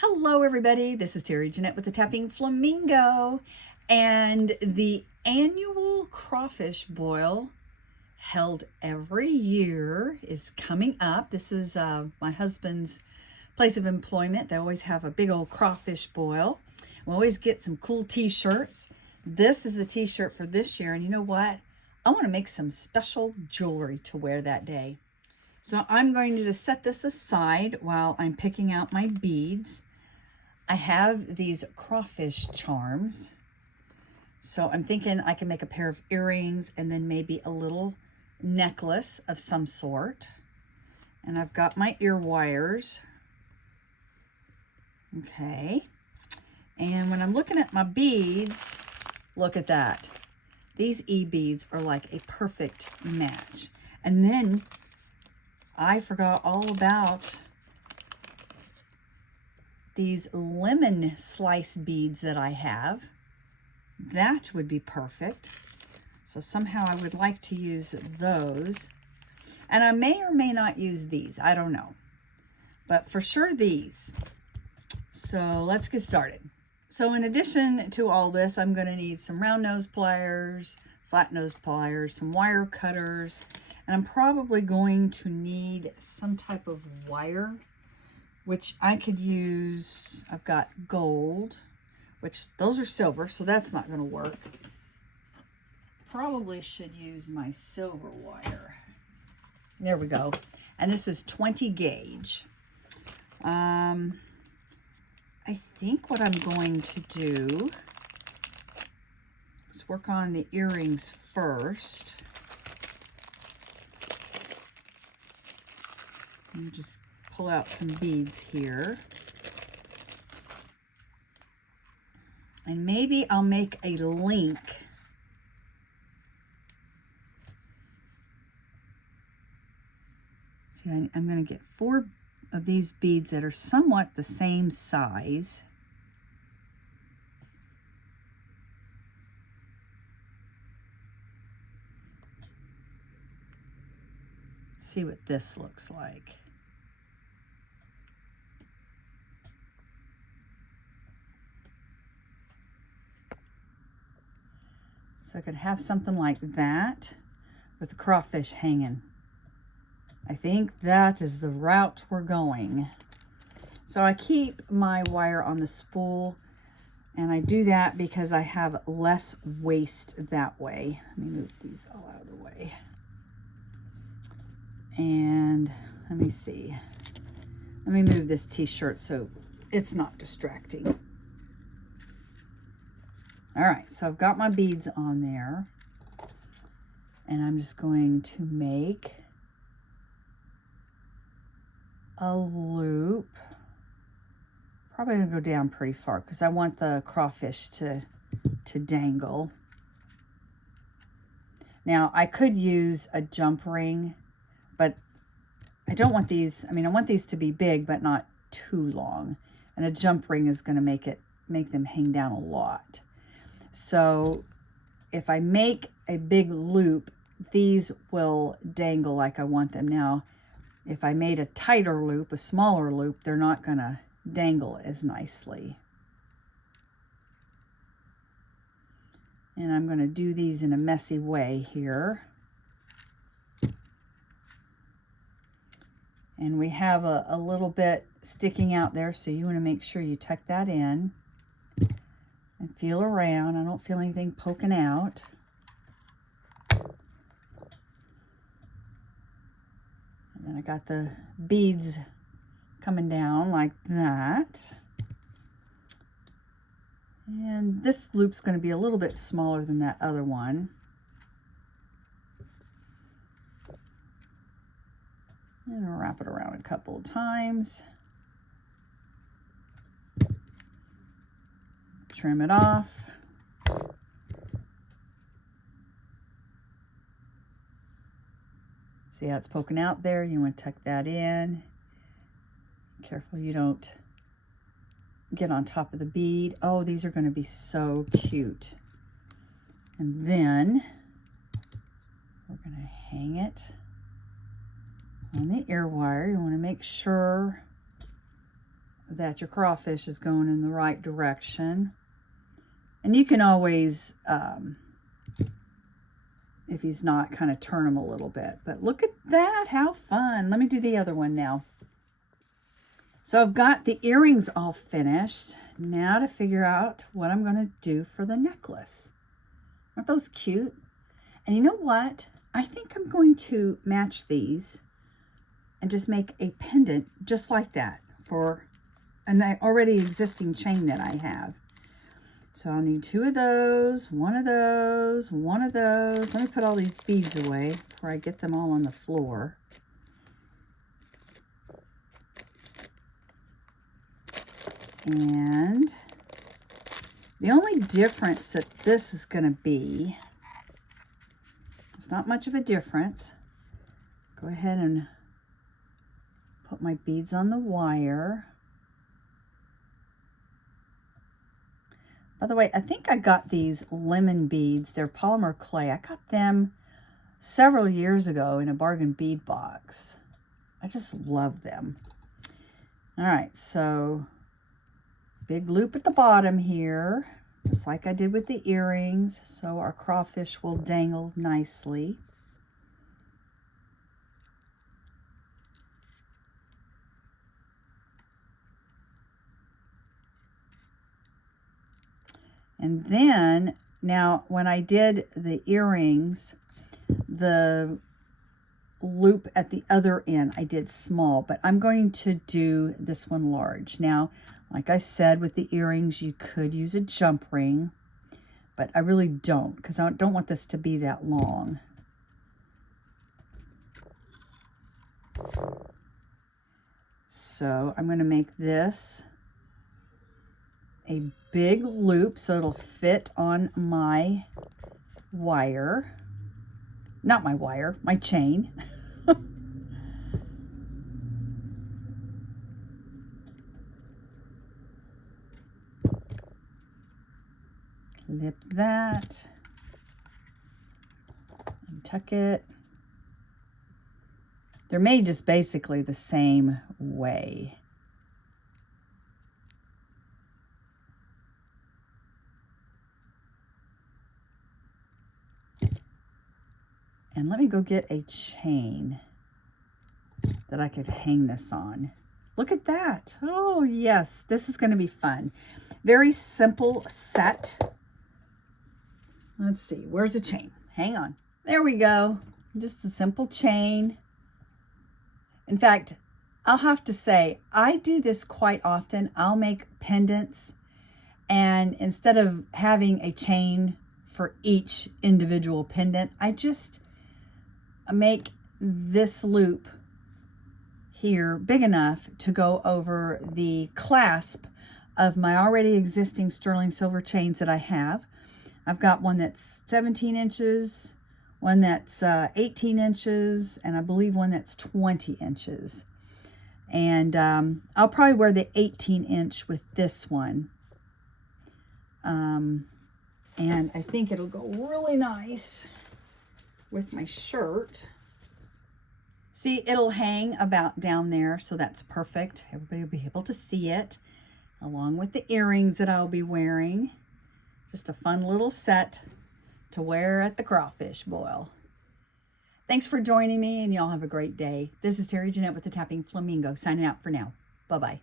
Hello everybody, this is Terry Jeanette with the Tapping Flamingo, and the annual crawfish boil held every year is coming up. This is my husband's place of employment. They always have a big old crawfish boil. We always get some cool t-shirts. This is a t-shirt for this year, and you know what? I want to make some special jewelry to wear that day. So I'm going to just set this aside while I'm picking out my beads. I have these crawfish charms. So I'm thinking I can make a pair of earrings and then maybe a little necklace of some sort. And I've got my ear wires. Okay. And when I'm looking at my beads, look at that. These e-beads are like a perfect match. And then I forgot all about these lemon slice beads that I have. That would be perfect. So somehow I would like to use those. And I may or may not use these. I don't know. But for sure these. So let's get started. So in addition to all this, I'm going to need some round nose pliers, flat nose pliers, some wire cutters, and I'm probably going to need some type of wire, which I could use. I've got gold, which those are silver, so that's not going to work. Probably should use my silver wire. There we go. And this is 20 gauge. I think what I'm going to do is work on the earrings first. Let me just pull out some beads here. And maybe I'll make a link. See, I'm going to get 4 of these beads that are somewhat the same size. See what this looks like. So I could have something like that with the crawfish hanging. I think that is the route we're going. So I keep my wire on the spool, and I do that because I have less waste that way. Let me move these all out of the way. And let me see. Let me move this t-shirt so it's not distracting. All right, so I've got my beads on there, and I'm just going to make a loop. Probably gonna go down pretty far because I want the crawfish to dangle. Now I could use a jump ring, but I don't want these. I mean, I want these to be big, but not too long. And a jump ring is gonna make them hang down a lot. So if I make a big loop, these will dangle like I want them. Now, if I made a tighter loop, a smaller loop, they're not going to dangle as nicely. And I'm going to do these in a messy way here. And we have a little bit sticking out there, so you want to make sure you tuck that in and feel around. I don't feel anything poking out. And then I got the beads coming down like that. And this loop's going to be a little bit smaller than that other one. And I'll wrap it around a couple of times. Trim it off. See how it's poking out there? You want to tuck that in. Careful you don't get on top of the bead. Oh, these are going to be so cute. And then we're going to hang it on the ear wire. You want to make sure that your crawfish is going in the right direction. And you can always, if he's not, kind of turn him a little bit. But look at that, how fun. Let me do the other one now. So I've got the earrings all finished. Now to figure out what I'm going to do for the necklace. Aren't those cute? And you know what? I think I'm going to match these and just make a pendant just like that for an already existing chain that I have. So I'll need 2 of those, 1 of those, 1 of those. Let me put all these beads away before I get them all on the floor. And the only difference that this is going to be, it's not much of a difference. Go ahead and put my beads on the wire. By the way, I think I got these lemon beads. They're polymer clay. I got them several years ago in a bargain bead box. I just love them. All right, so big loop at the bottom here, just like I did with the earrings, so our crawfish will dangle nicely. And then, now when I did the earrings, the loop at the other end I did small, but I'm going to do this one large. Now, like I said, with the earrings, you could use a jump ring, but I really don't, because I don't want this to be that long. So I'm going to make this a big loop so it'll fit on my wire. Not my wire, my chain. Clip that and tuck it. They're made just basically the same way. And let me go get a chain that I could hang this on. Look at that. Oh, yes. This is going to be fun. Very simple set. Let's see. Where's the chain? Hang on. There we go. Just a simple chain. In fact, I'll have to say, I do this quite often. I'll make pendants, and instead of having a chain for each individual pendant, I just make this loop here big enough to go over the clasp of my already existing sterling silver chains that I have. I've got one that's 17 inches, one that's 18 inches, and I believe one that's 20 inches. And I'll probably wear the 18 inch with this one. And I think it'll go really nice with my shirt. See, it'll hang about down there, so that's perfect. Everybody will be able to see it, along with the earrings that I'll be wearing. Just a fun little set to wear at the crawfish boil. Thanks for joining me, and y'all have a great day. This is Terry Jeanette with the Tapping Flamingo, signing out for now. Bye-bye.